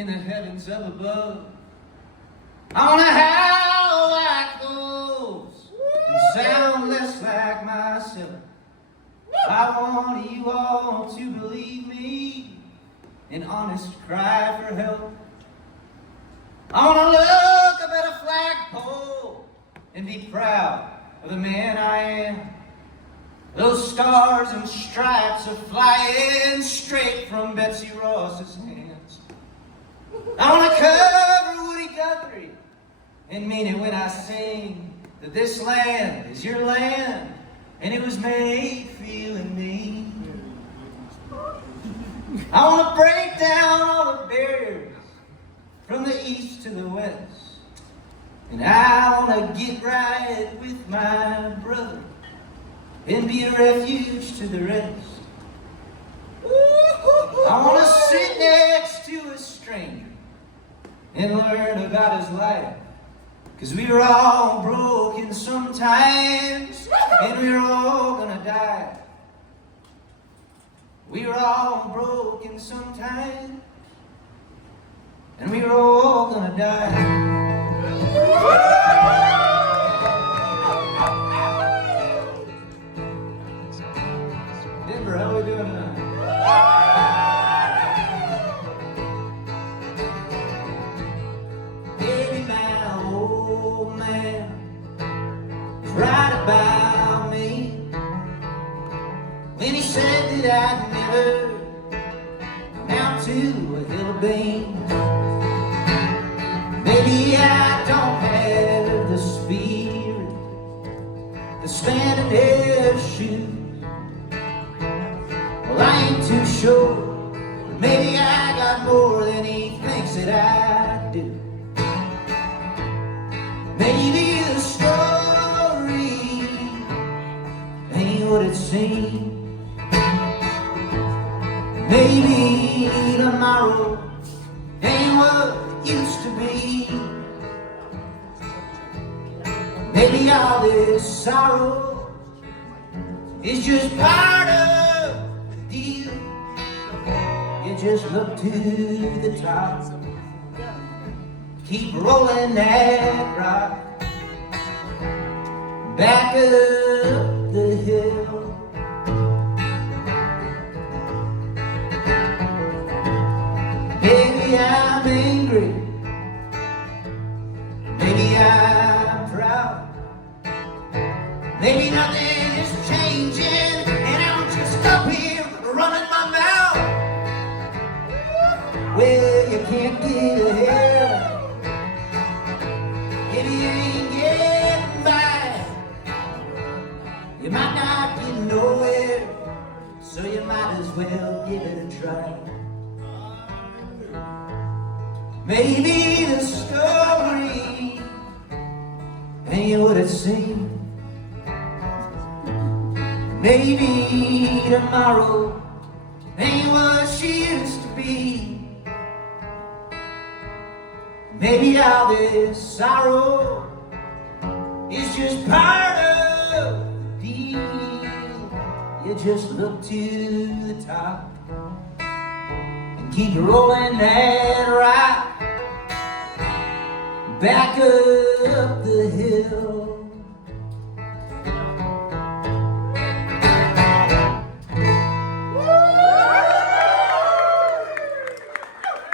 in the heavens up above. I want to howl like those and sound less like myself. I want you all to believe me, an honest cry for help. I want to look up at a flagpole and be proud of the man I am. Those stars and stripes are flying straight from Betsy Ross's hands. I want to cover Woody Guthrie and mean it when I sing that this land is your land and it was made for you and me. I want to break down all the barriers from the east to the west, and I want to get right with my brother and be a refuge to the rest. I want to sit next to a stranger and learn about his life, 'cause we were all broken sometimes and we were all gonna die. We were all broken sometimes and we were all gonna die. Denver, how we doing tonight? Baby, my old man was right about me when he said that I'd never amount to a hill of beans. Maybe I don't have the spirit to stand in his shoes. Well, I ain't too sure, but maybe I got more than he thinks that I do. Maybe the story ain't what it seems. Maybe tomorrow ain't what it used to be. Maybe all this sorrow is just part of the deal. You just look to the top, keep rolling that rock, back up the hill. Maybe I'm angry, maybe I'm proud, maybe nothing is changing and I'm just up here running my mouth. Well, you can't get ahead if you ain't getting by. You might not get nowhere, so you might as well give it a try. Maybe the story ain't what it seems. Maybe tomorrow ain't what she used to be. Maybe all this sorrow is just part of the deal. You just look to the top and keep rolling that rock, back up the hill.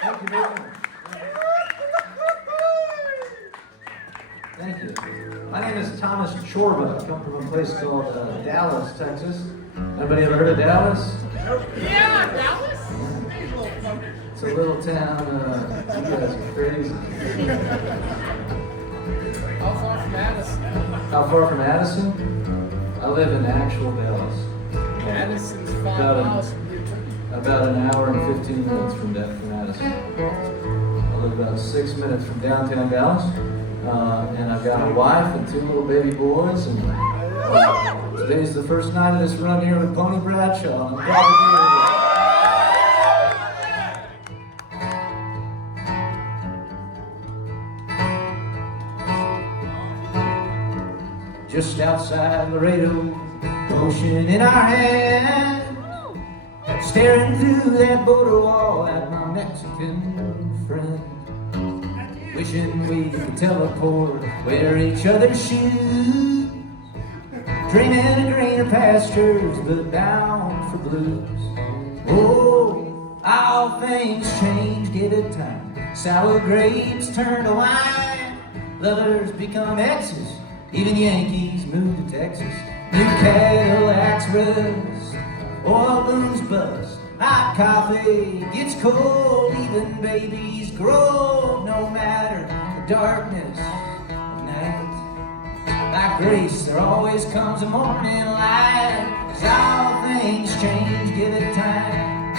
Thank you very much. Thank you. My name is Thomas Csorba. I come from a place called Dallas, Texas. Anybody ever heard of Dallas? Yeah, Dallas. It's a little town. You guys are crazy. How far from Addison? How far from Addison? I live in actual Dallas. Addison's 5 miles from here too. About an hour and 15 minutes from Addison. I live about 6 minutes from downtown Dallas. And I've got a wife and 2 little baby boys. And today's the first night of this run here with Pony Bradshaw. I'm glad to be here. Just outside Laredo, ocean in our hand, staring through that border wall at my Mexican friend. Wishing we could teleport, wear each other's shoes. Dreaming of greener pastures, but down for blues. Oh, all things change, give it time. Sour grapes turn to wine. Lovers become exes, even Yankees move to Texas. New Cadillacs rust, oil booms bust. Hot coffee gets cold, even babies grow. No matter the darkness of night, by grace there always comes a morning light. 'Cause all things change, give it time.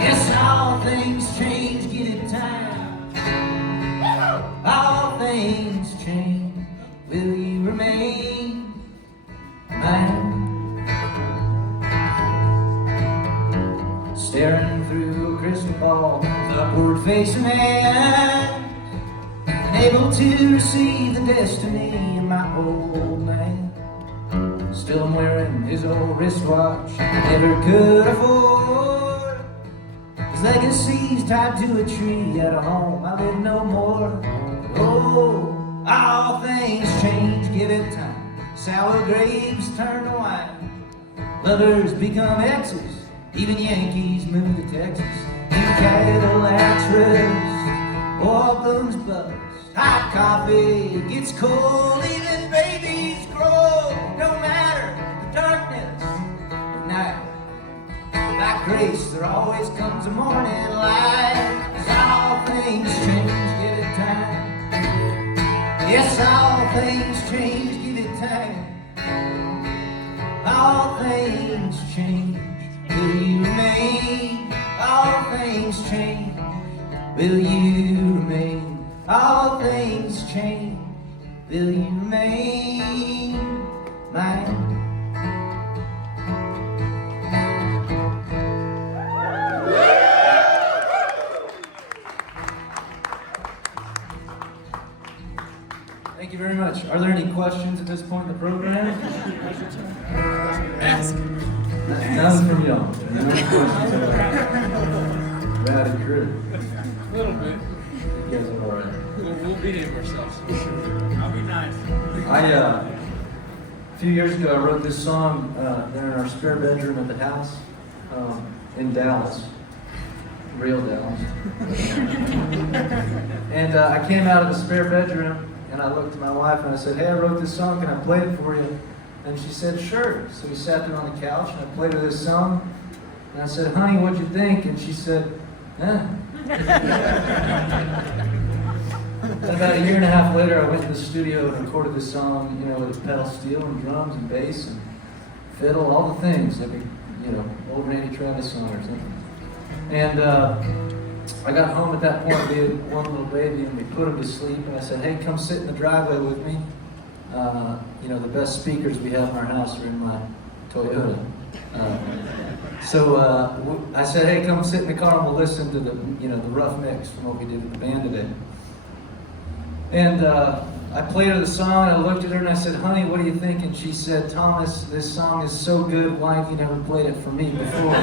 Yes, all things change, give it time. All things change, will you remain mine? Staring through a crystal ball, upward facing man, unable to receive the destiny of my old man. Still I'm wearing his old wristwatch, never could afford. His legacy's tied to a tree at a home I live no more. Oh, all things change, give it time. Sour grapes turn to wine. Lovers become exes, even Yankees move to Texas. New Cadillacs rust, oil booms bust. Hot coffee gets cold, even babies grow. No matter the darkness of night, by grace there always comes a morning light. 'Cause all things change, give it time. Yes, all things change, give it time. All things change, will you remain? All things change, will you remain? All things change, will you remain mine? Thank you very much. Are there any questions at this point in the program? Ask. None from y'all. No questions at all. Rowdy crew. A little bit. You guys are all right. We'll behave ourselves. I'll be nice. A few years ago, I wrote this song there in our spare bedroom at the house in Dallas, real Dallas. And I came out of the spare bedroom and I looked at my wife and I said, "Hey, I wrote this song. Can I play it for you?" And she said, "Sure." So we sat there on the couch and I played her this song. And I said, "Honey, what'd you think?" And she said, "Eh." And about a year and a half later, I went to the studio and recorded this song, you know, with pedal steel and drums and bass and fiddle, all the things that we, you know, old Randy Travis song or something. And I got home at that point, we had one little baby, and we put him to sleep. And I said, "Hey, come sit in the driveway with me." You know, the best speakers we have in our house are in my Toyota. So I said, "Hey, come sit in the car and we'll listen to the, you know, the rough mix from what we did with the band today." And I played her the song, and I looked at her and I said, "Honey, what do you think?" And she said, "Thomas, this song is so good, why have you never played it for me before?"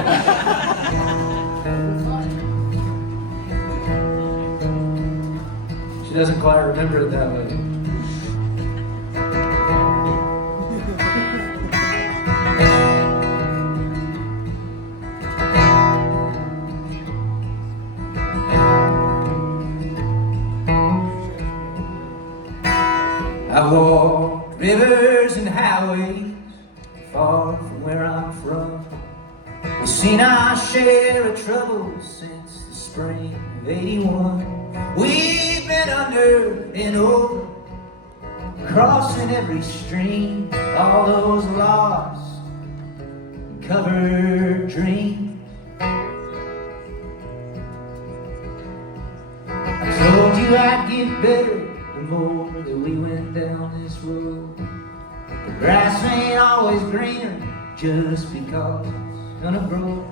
She doesn't quite remember it that way. I walked rivers and highways far from where I'm from. We've seen our share of trouble since the spring of '81. We've been under and over, crossing every stream, all those lost, covered dreams. I told you I'd get better the more that we went down this road. The grass ain't always greener just because it's gonna grow.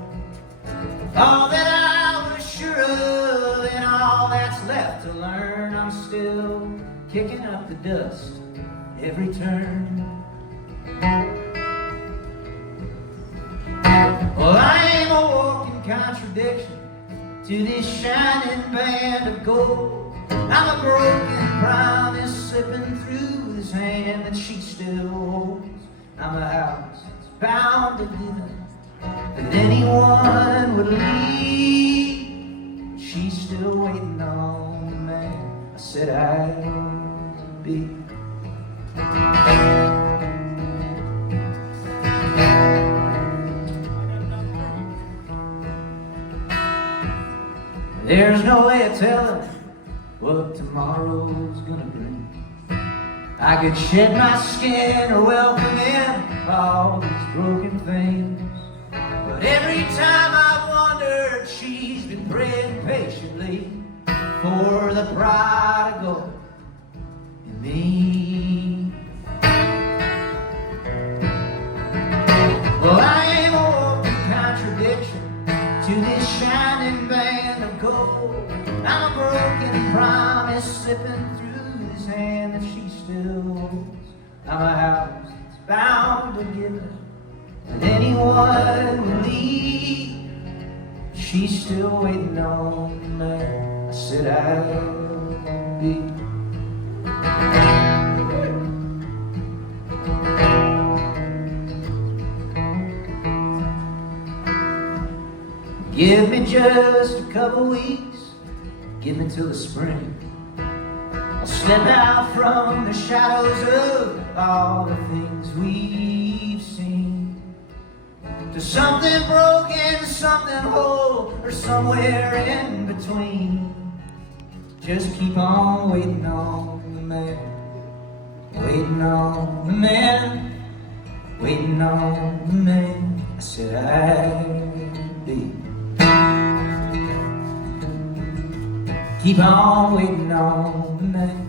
All that I was sure of and all that's left to learn, I'm still kicking up the dust every turn. Well, I am a walking contradiction, to this shining band of gold. I'm a broken promise slipping through this hand that she still holds. I'm a house that's bound to give that anyone would leave. She's still waiting on the man I said I'd be. There's no way of telling what tomorrow's gonna bring. I could shed my skin or welcome in all these broken things. But every time I've wondered, she's been praying patiently for the prodigal in me. Well, I ain't a walking contradiction to this shining band of gold. I'm a broken promise slipping through this hand that she still holds. I'm a house that's bound to give her, and anyone will leave. She's still waiting on the man I said I'd be. Give me just a couple weeks, give me till the spring. I'll step out from the shadows of all the things we've seen, to something broken, something whole, or somewhere in between. Just keep on waiting on the man, waiting on the man, waiting on the man I said I'd be. Keep on waiting on the man,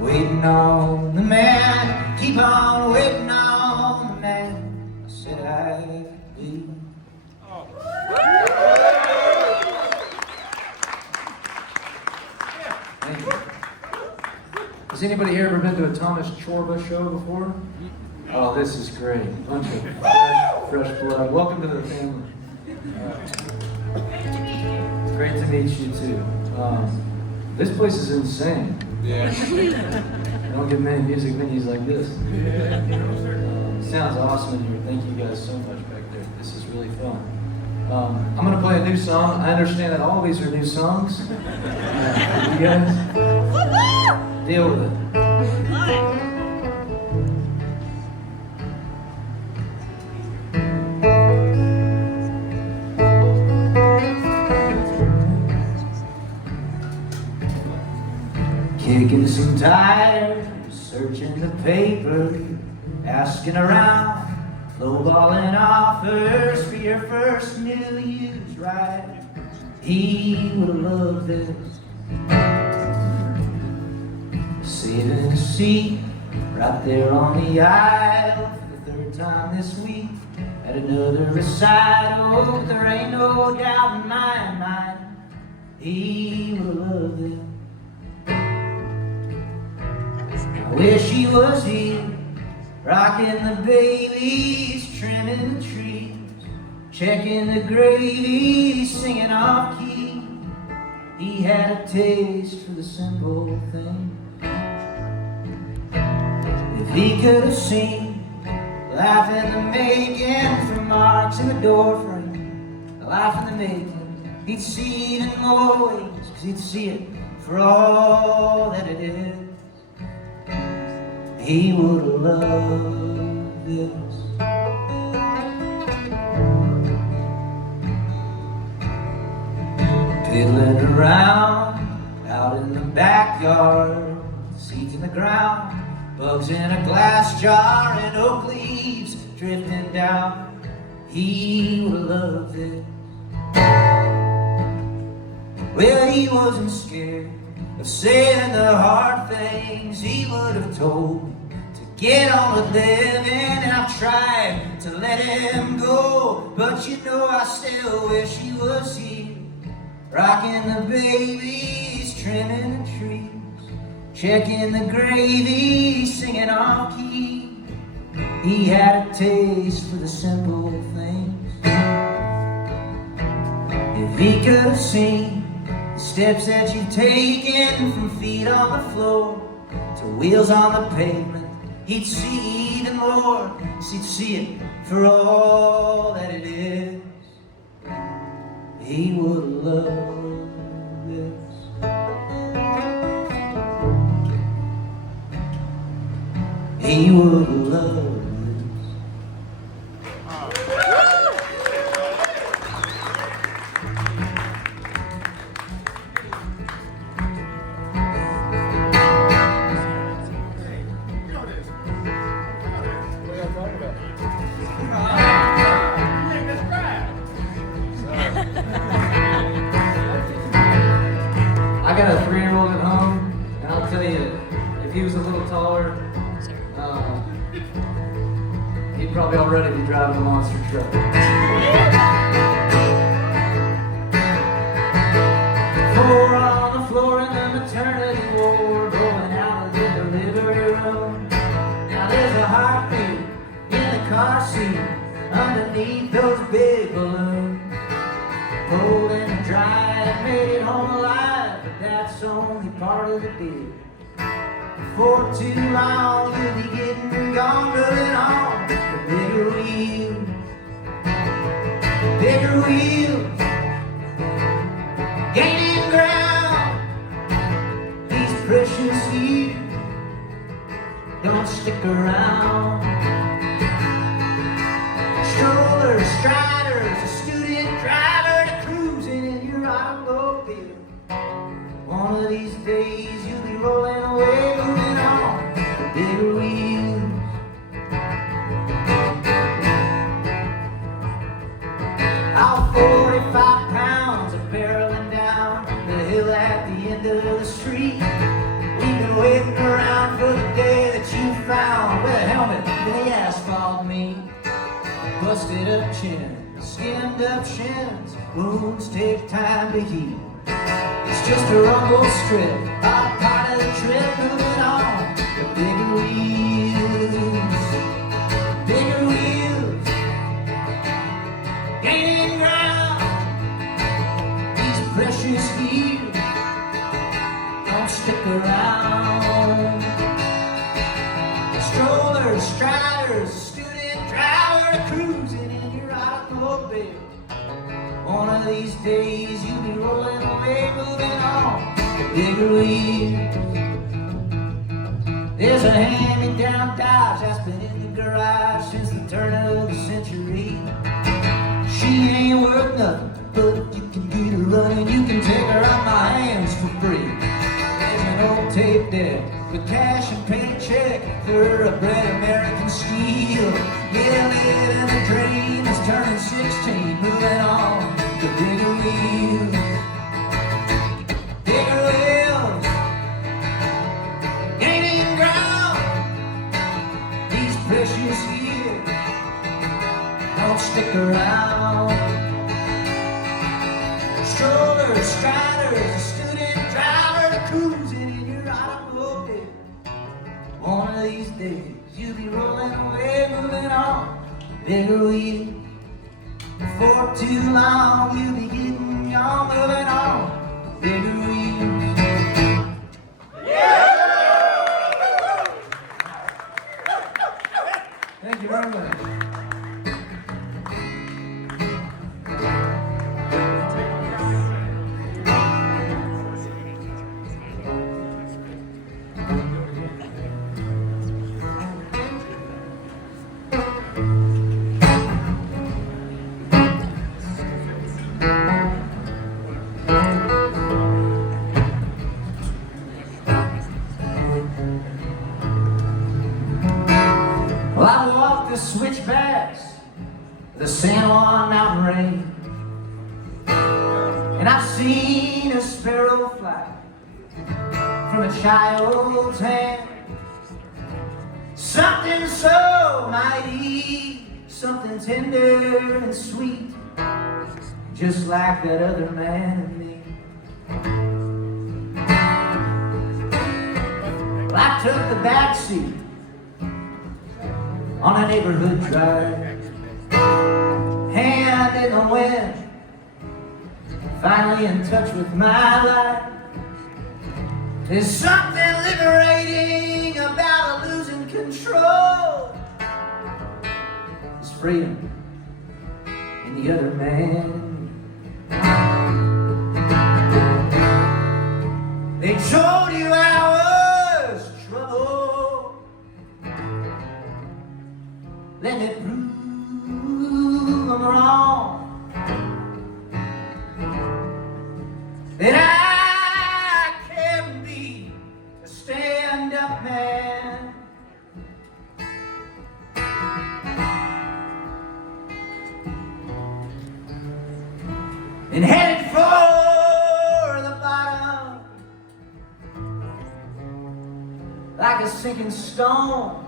waiting on the man. Keep on waiting on the man I said I'd be. Thank you. Has anybody here ever been to a Csorba show before? Oh, this is great. Bunch of fresh blood. Welcome to the family. Great to meet you too. This place is insane. Yeah. I don't get many music venues like this. Sounds awesome in here. Thank you guys so much back there. This is really fun. I'm going to play a new song. I understand that all these are new songs. You guys deal with it. Kicking some tires, searching the paper, asking around, lowballing offers for your first New Year's ride. He would have loved this. Saving a seat right there on the aisle for the third time this week at another recital. There ain't no doubt in my mind, he would have loved this. I wish he was here, rocking the babies, trimming the trees, checking the gravy, singing off key. He had a taste for the simple thing. If he could have seen life in the making, from marks in the doorframe, life in the making, he'd see it in more ways, 'cause he'd see it for all that it is. He would have loved this. Piddling around out in the backyard, seeds in the ground, bugs in a glass jar, and oak leaves drifting down. He would have loved this. Well, he wasn't scared of saying the hard things he would have told me. Get on with living, and I've tried to let him go, but you know I still wish he was here, rocking the babies, trimming the trees, checking the gravy, singing off key. He had a taste for the simple things. If He could have seen the steps that you've taken, from feet on the floor to wheels on the pavement. He'd see even more, 'cause he'd see it for all that it is. He would have loved this. He would have loved this. I got a 3-year-old at home, and I'll tell you, if he was a little taller, he'd probably already be driving a monster truck. 4 on the floor in the maternity ward, rolling out of the delivery room. Now there's a heartbeat in the car seat, underneath those big balloons. Cold and dry, and made it home alive, but that's only part of the deal. Before too long, you'll be getting gone, moving on to bigger wheels. Bigger wheels, gaining ground. These precious years don't stick around. Strollers, striders, a student driver, to cruising in your automobile. One of these days you'll be rolling away, moving on to bigger wheels. All 45 pounds of barreling down the hill at the end of the street. We've been waiting around for the day that you found with a helmet in the asphalt meat. Busted up chin, skinned up shins, wounds take time to heal. It's just a rumble strip, all part of the trip, moving on to bigger wheels. Bigger wheels, gaining ground. These precious years don't stick around. Strollers, striders, student driver, cruising in your automobile. One of these days you'll be rolling away, moving on to bigger wheels. There's a hand-me-down Dodge that's been in the garage since the turn of the century. She ain't worth nothing, but you can get her running, you can take her out my hands for free. There's an old tape deck with cash and paycheck for a bread American steel. Yeah, living the dream is turning 16, moving on to bigger wheels. Bigger wheels, gaining ground. These precious years don't stick around. Strollers, striders, a student driver, cruising in your automobile. One of these days you'll be rolling away, moving on, bigger wheels. Before too long you'll be getting on, moving on, bigger wheels. Thank you very much. Well, I walked the switchbacks, the San Juan mountain range, and I've seen a sparrow fly from a child's hand. Something so mighty, something tender and sweet, just like that other man in me. Well, I took the back seat on a neighborhood drive, hand in the wind, finally in touch with my life. There's something liberating about losing control. It's freedom in the other man. They told you I was trouble. Let me prove them wrong. That I can be a stand-up man. And headed for the bottom like a sinking stone.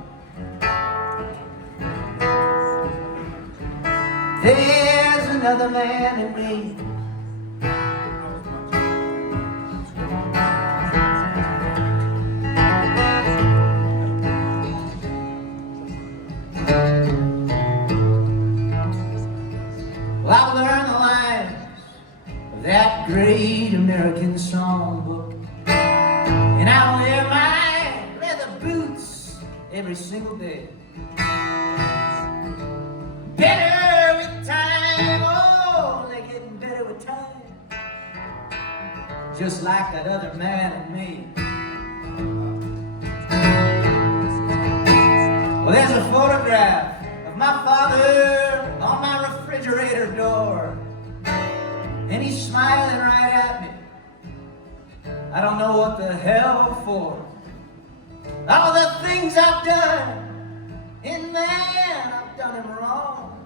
There's another man in me. Well, I've learned the lines of that great American songbook, and I wear my leather boots every single day. Better with time, oh, they're getting better with time. Just like that other man in me. Well, there's a photograph of my father on my refrigerator door, and he's smiling right at me. I don't know what the hell for. All the things I've done, and man, I've done him wrong.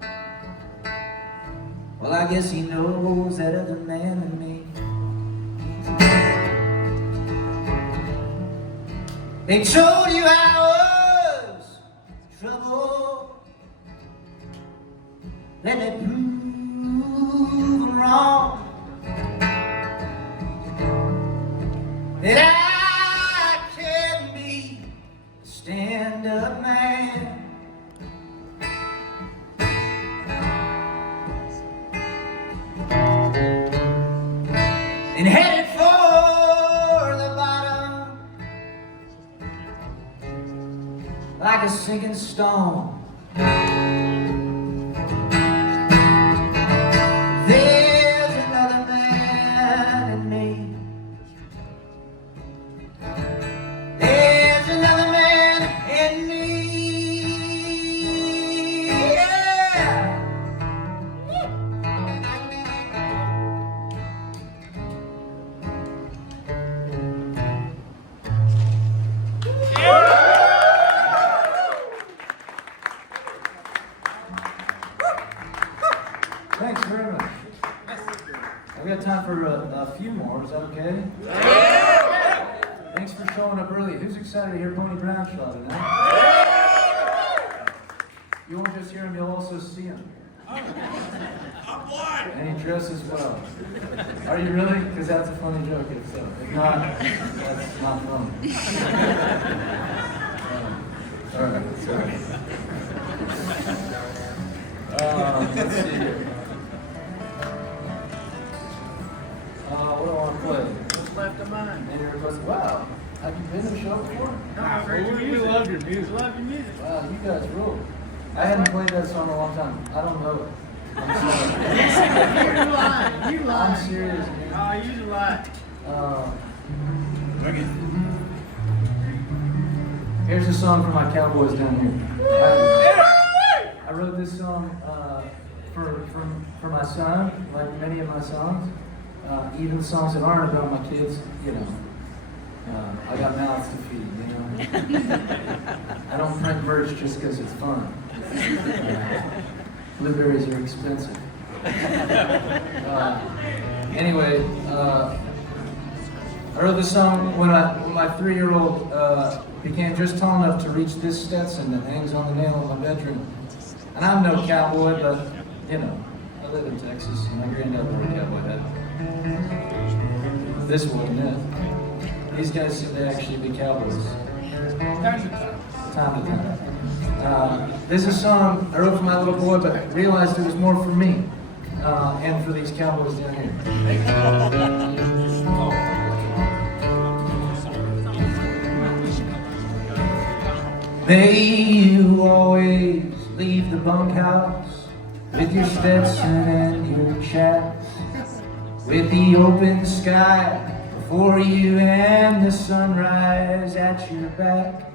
Well, I guess he knows that other man in me. They told you I was trouble. Let me prove them wrong. That I can be a stand-up man. And headed for the bottom like a sinking stone. There's another man in me. There's another man in me. Yeah. Thanks very much. I've got time for a few more. Is that okay? Yeah. Thanks for showing up early. Who's excited to hear Pony Brownshaw tonight? You won't just hear him, you'll also see him. I'm blind. And he dresses well. Are you really? Because that's a funny joke if so. If not, that's not funny. All right, sorry. Let's see here. What do I want to play? What's left of mine? Any requests? Wow. Have you been to the show before? We love your music. Love your music. Wow, you guys rule. I hadn't played that song in a long time. I don't know it. I'm sorry. You lying. You lying. I'm serious, man. Oh, you lie. Here's a song for my cowboys down here. I wrote this song for my son, like many of my songs. Even songs that aren't about my kids, you know. I got mouths to feed, you know. I don't print merch just because it's fun. Blueberries are expensive. Anyway, I wrote this song when my 3-year-old became just tall enough to reach this Stetson that hangs on the nail in my bedroom. And I'm no cowboy, but, you know, I live in Texas, and my granddad wore a cowboy hat. This wasn't it. These guys seem to actually be cowboys. Time to time. This is a song I wrote for my little boy, but I realized it was more for me. and for these cowboys down here. May you always leave the bunkhouse with your Stetson and your chaps, with the open sky before you and the sunrise at your back.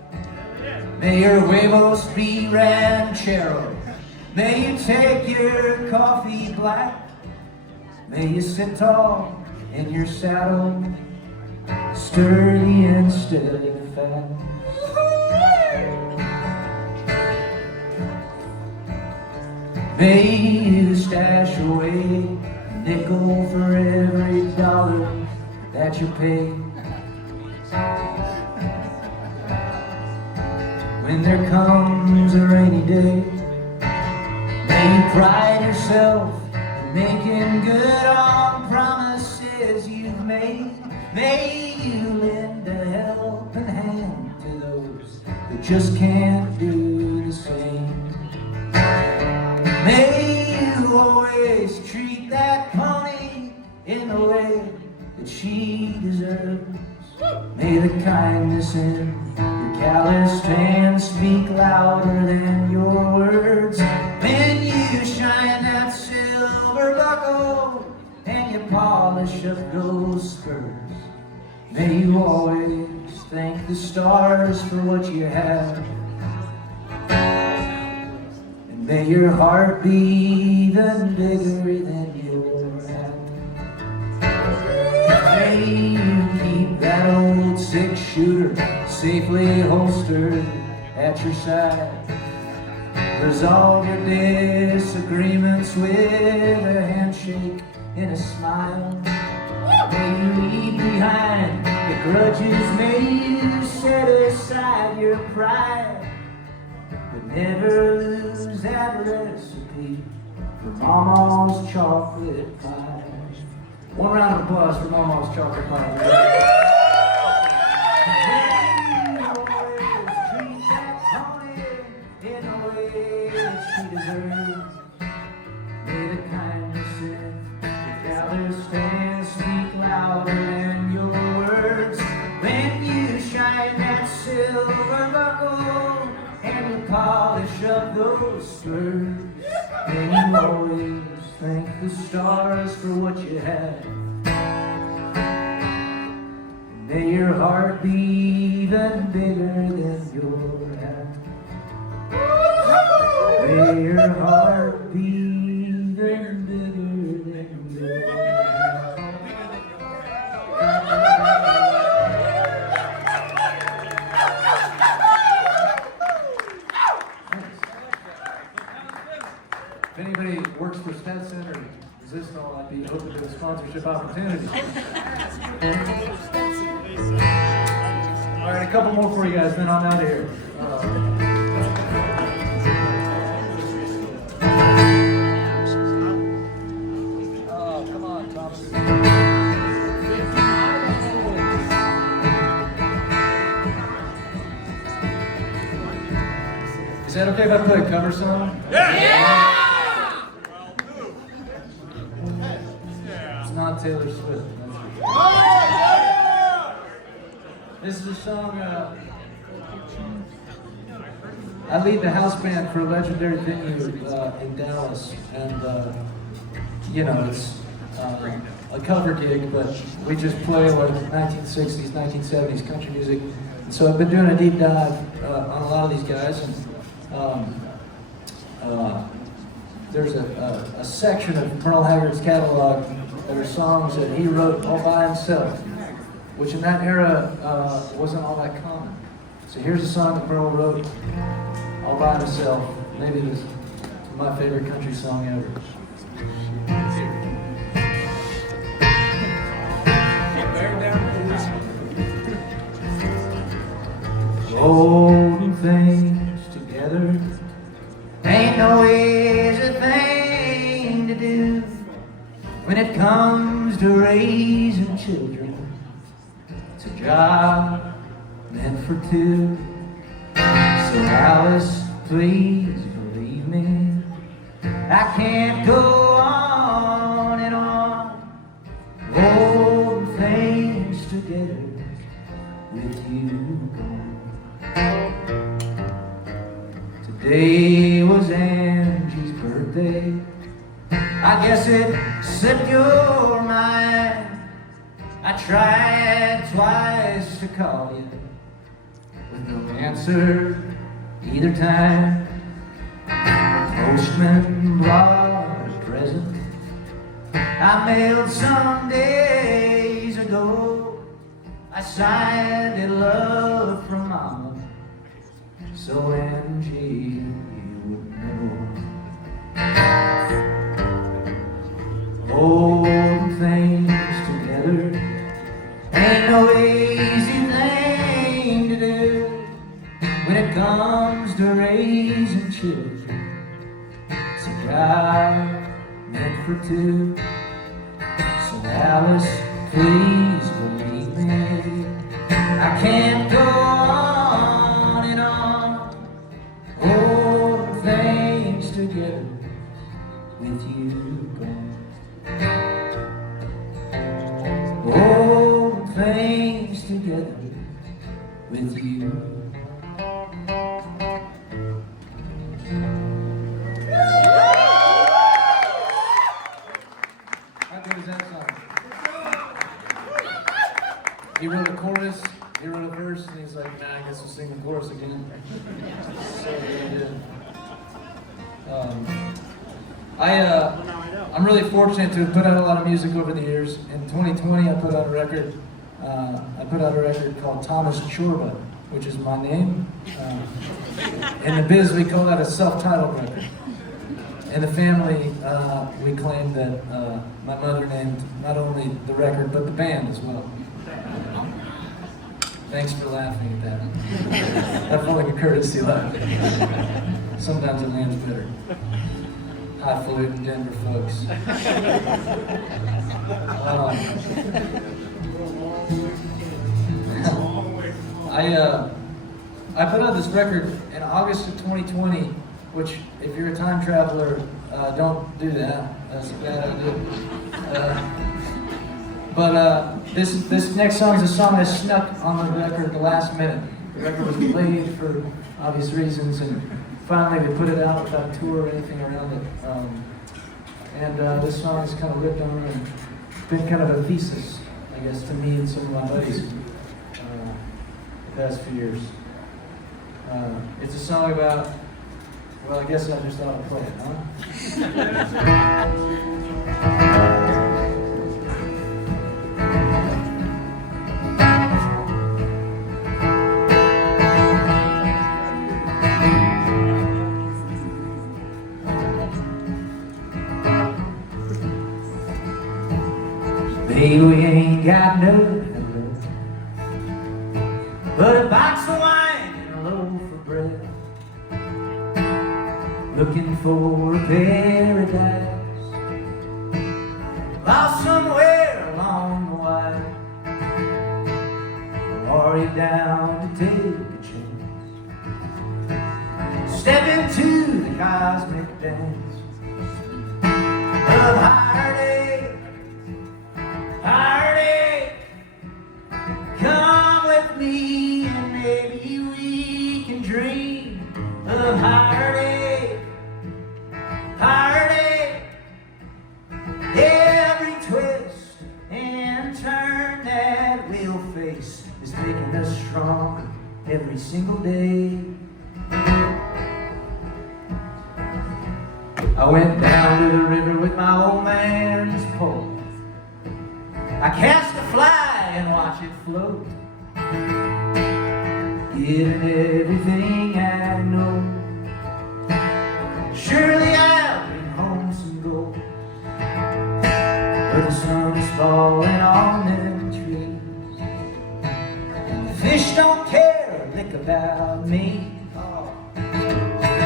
May your huevos be ranchero. May you take your coffee black. May you sit tall in your saddle, sturdy and steadfast. May you stash away a nickel for every dollar that you pay. When there comes a rainy day, may you pride yourself in making good on promises you've made. May you lend a helping hand to those who just can't do the same. May you always treat that pony in the way that she deserves. May the kindness in your calloused hands speak louder than your words. When you shine that silver buckle and you polish up those spurs, may you always thank the stars for what you have. And may your heart be even bigger than your head. May you keep that old six-shooter safely holstered at your side. Resolve your disagreements with a handshake and a smile. May you leave behind the grudges, may you set aside your pride, but never lose that recipe for Mama's chocolate pie. One round of applause for Mama's chocolate pie. May you always treat that pony in a way that she deserves. May the kindness in your calloused hands speak louder than your words. When you shine that silver buckle and you polish up those spurs, may you always thank the stars for what you had. May your heart be even bigger than your head. May your heart be even bigger than your head. If anybody works for Stetson or Zisnall, I'd be open to a sponsorship opportunity. All right, a couple more for you guys, then I'm out of here. Oh, come on, Thomas. Is that okay if I play a cover song? Yeah! It's not Taylor Swift. This is a song, I lead the house band for a legendary venue in Dallas, and you know, it's a cover gig, but we just play like 1960s, 1970s country music. And so I've been doing a deep dive on a lot of these guys, and there's a section of Merle Haggard's catalog that are songs that he wrote all by himself, which in that era wasn't all that common. So here's a song that Merle wrote all by himself. Maybe this is my favorite country song ever. Holding things together ain't always a thing to do when it comes to raising children. It's a job meant for two. So Alice, please believe me, I can't go on you gone. Today was Angie's birthday. I guess it slipped your mind. I tried twice to call you with no answer either time. Postman brought a present I mailed some days ago. I signed it, love from Mama, so Angie would know. Holding things together ain't no easy thing to do. When it comes to raising children, it's a job meant for two. So Alice, please believe me, I can't go on and on holding things together with you gone. Holding things together with you. How good is that song? He wrote a chorus, he wrote a verse, and he's like, nah, I guess we'll sing the chorus again. So he did. I'm really fortunate to have put out a lot of music over the years. In 2020, I put out a record. Called Csorba, which is my name. In the biz, we call that a self-titled record. In the family, we claim that my mother named not only the record, but the band as well. Thanks for laughing at that. That felt like a courtesy laugh. Sometimes it lands better. Highfalutin Denver folks. I put out this record in August of 2020, which, if you're a time traveler, don't do that. That's a bad idea. This next song is a song I snuck on the record at the last minute. The record was delayed for obvious reasons, and finally we put it out without a tour or anything around it. This song is kind of ripped on and been kind of a thesis, I guess, to me and some of my buddies the past few years. It's a song about, well, I guess I just ought to play it, huh? Baby, we ain't got no but a box of wine and a loaf of bread. Looking for a paradise lost somewhere along the wire. Or are you down to take a chance? Step into the cosmic dance of heartache, heartache. Come with me and maybe we can dream of heartache, heartache. Every twist and turn that we'll face is making us stronger every single day. I went down to the river with my old man's pole. I cast a fly and watch it float, giving everything I know. Surely I'll bring home some gold, but the sun is falling on them trees, and the fish don't care a lick about me. Oh.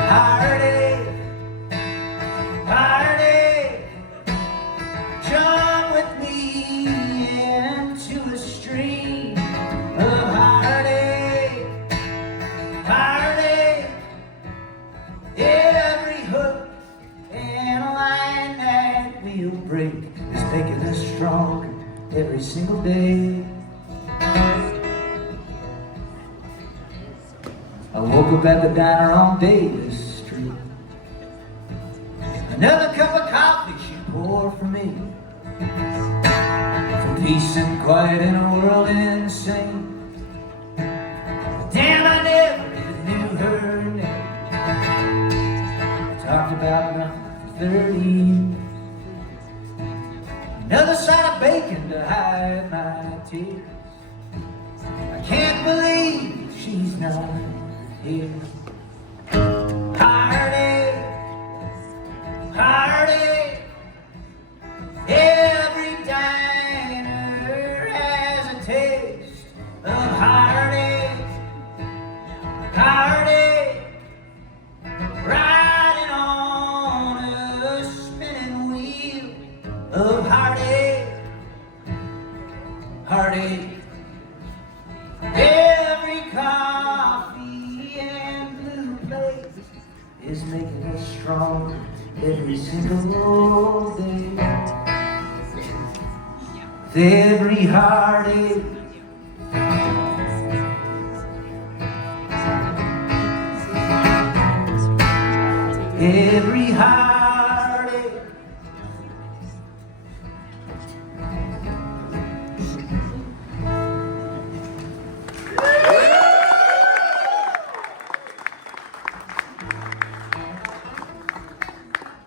Heartache, heartache, jump with me into a stream of heartache, heartache. Every hook and line that we'll break is making us stronger every single day. up at the diner on Davis Street. Another cup of coffee she poured for me. For peace and quiet in a world insane. Damn, I never even knew her name. I talked about nothing for 30 years. Another side of bacon to hide my tears. I can't believe she's not here. Heartache, heartache. Every diner has a taste of heartache, heartache. Riding on a spinning wheel of heartache, heartache. Every coffee and blue plate is making us strong every single day. With every heartache, every heartache.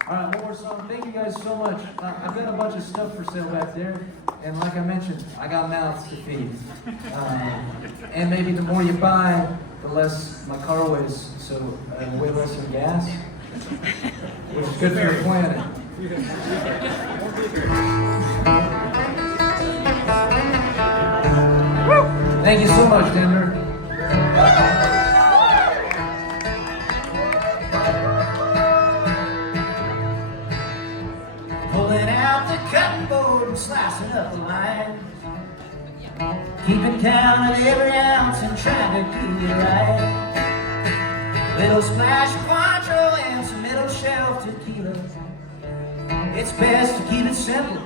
All right, one more song. Thank you guys so much. I've got a bunch of stuff for sale back there, and like I mentioned, I got mouths to feed. And maybe the more you buy, the less my car weighs, so way less in gas, which is good for the planet. Thank you so much, Denver. Pulling out the cutting board and slicing up the lines. Keeping count of every ounce and trying to do it right. Little splash of Cointreau and some middle shelf tequila. It's best to keep it simple.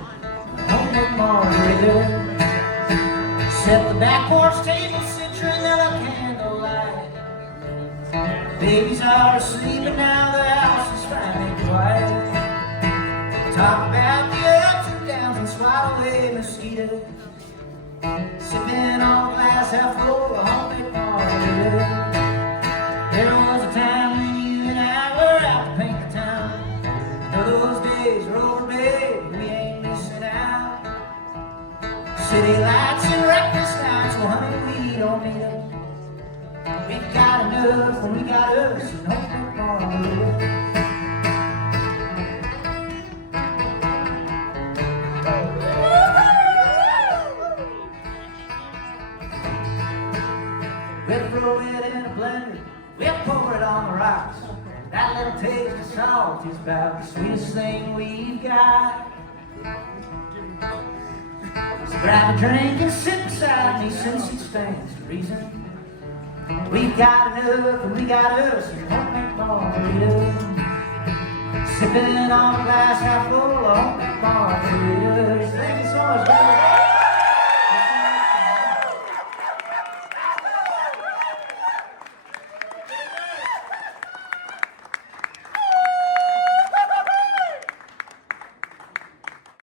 Homemade margarita. Set the back porch table, citronella candlelight. Babies are asleep and now the house is finally quiet. Talk about the ups and downs and swat away mosquitoes. Sipping on a glass half full of homemade margarita. There was a time when you and I were out to paint the town. Know those days are over, babe, we ain't missing out. City lights and reckless nights, well honey, we don't need them. We've got enough when we got us and homemade margarita. We'll throw it in a blender, we'll pour it on the rocks. That little taste of salt is about the sweetest thing we've got. So grab a drink and sit beside me since it stands to reason. We've got enough and we got us and homemade margarita. Sipping on a glass half full of homemade margarita.